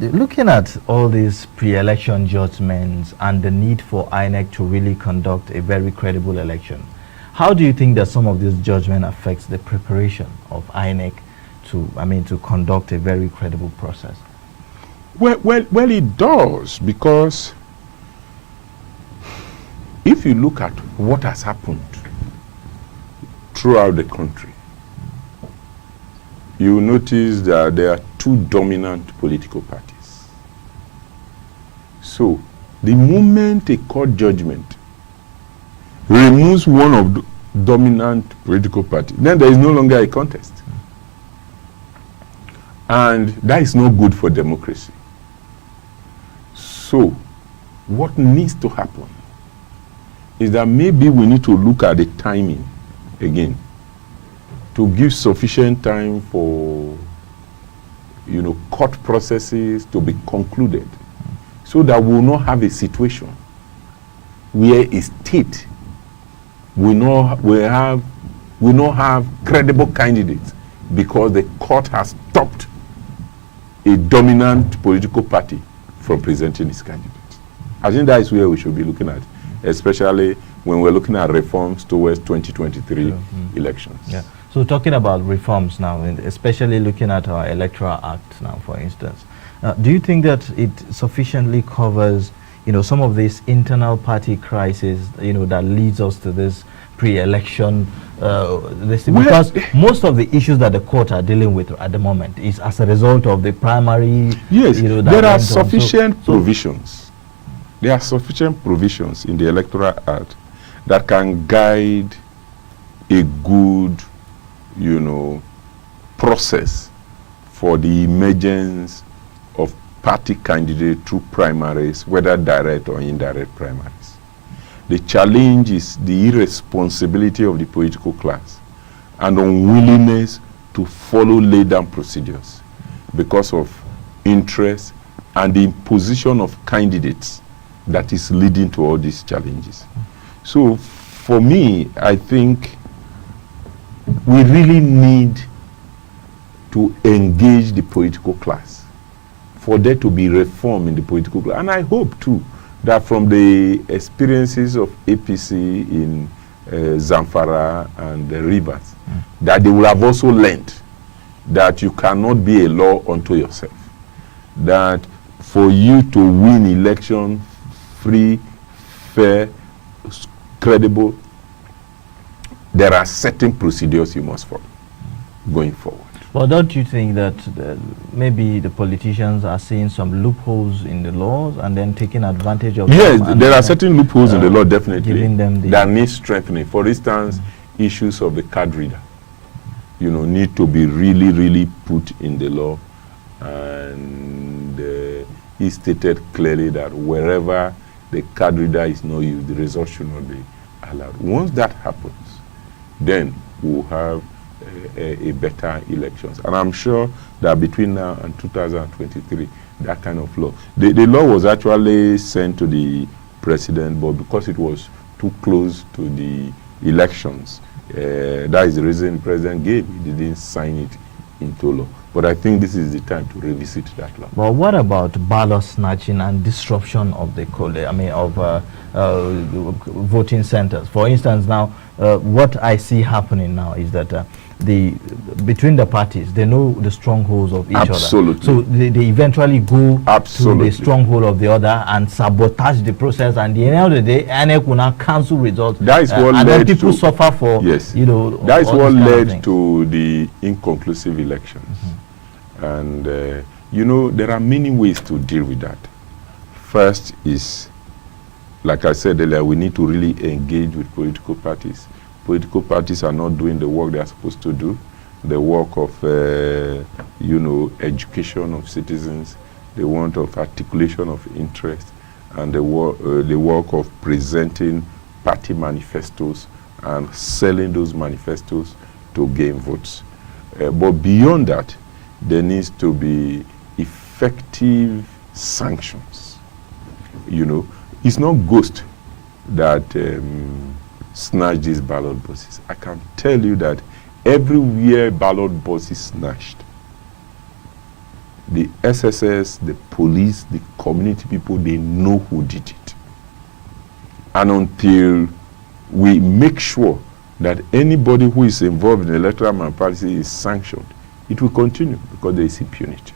looking at all these pre-election judgments and the need for INEC to really conduct a very credible election, how do you think that some of this judgment affects the preparation of INEC to conduct a very credible process? Well, it does, because if you look at what has happened throughout the country, you notice that there are two dominant political parties. So, the moment a court judgment removes one of the dominant political party, then there is no longer a contest. And that is not good for democracy. So, what needs to happen is that maybe we need to look at the timing again, to give sufficient time for, court processes to be concluded, so that we will not have a situation where a state will not have credible candidates because the court has stopped a dominant political party from presenting its candidates. I think that is where we should be looking at, especially when we're looking at reforms towards 2023 elections. Yeah. So talking about reforms now, and especially looking at our Electoral Act now, for instance, do you think that it sufficiently covers, some of these internal party crises, that leads us to this pre-election, because most of the issues that the court are dealing with at the moment is as a result of the primary. Yes, there are sufficient provisions. There are sufficient provisions in the Electoral Act that can guide a good, process for the emergence of party candidates through primaries, whether direct or indirect primaries. The challenge is the irresponsibility of the political class and unwillingness to follow laid-down procedures because of interest and the imposition of candidates that is leading to all these challenges. So, for me, I think we really need to engage the political class for there to be reform in the political class. And I hope, too, that from the experiences of APC in Zamfara and the Rivers, that they will have also learned that you cannot be a law unto yourself. That for you to win election free, fair, credible, there are certain procedures you must follow going forward. Well, don't you think that maybe the politicians are seeing some loopholes in the laws and then taking advantage of yes, them? Yes, there are certain loopholes in the law, definitely, giving them that need strengthening. For instance, issues of the card reader, need to be really, really put in the law. And he stated clearly that wherever the card reader is not used, the result should not be allowed. Once that happens, then we'll have a better elections. And I'm sure that between now and 2023, that kind of law. The law was actually sent to the president, but because it was too close to the elections, that is the reason the president gave. He didn't sign it into law. But I think this is the time to revisit that law. Well, what about ballot snatching and disruption of the voting centers? For instance, now what I see happening now is that between the parties, they know the strongholds of each Absolutely. other. So they eventually go Absolutely. to the stronghold of the other and sabotage the process. And at the end of the day, INEC will now cancel results. That is what and led then people to, suffer for, yes, that is what led to the inconclusive elections. And, there are many ways to deal with that. First is, like I said earlier, we need to really engage with political parties. Political parties are not doing the work they are supposed to do, the work of, education of citizens, the work of articulation of interest, and the work of presenting party manifestos and selling those manifestos to gain votes. But beyond that, there needs to be effective sanctions. It's not ghosts that snatch these ballot boxes. I can tell you that everywhere ballot box is snatched, the SSS, the police, the community people, they know who did it. And until we make sure that anybody who is involved in electoral malpractice is sanctioned, it will continue because there is impunity.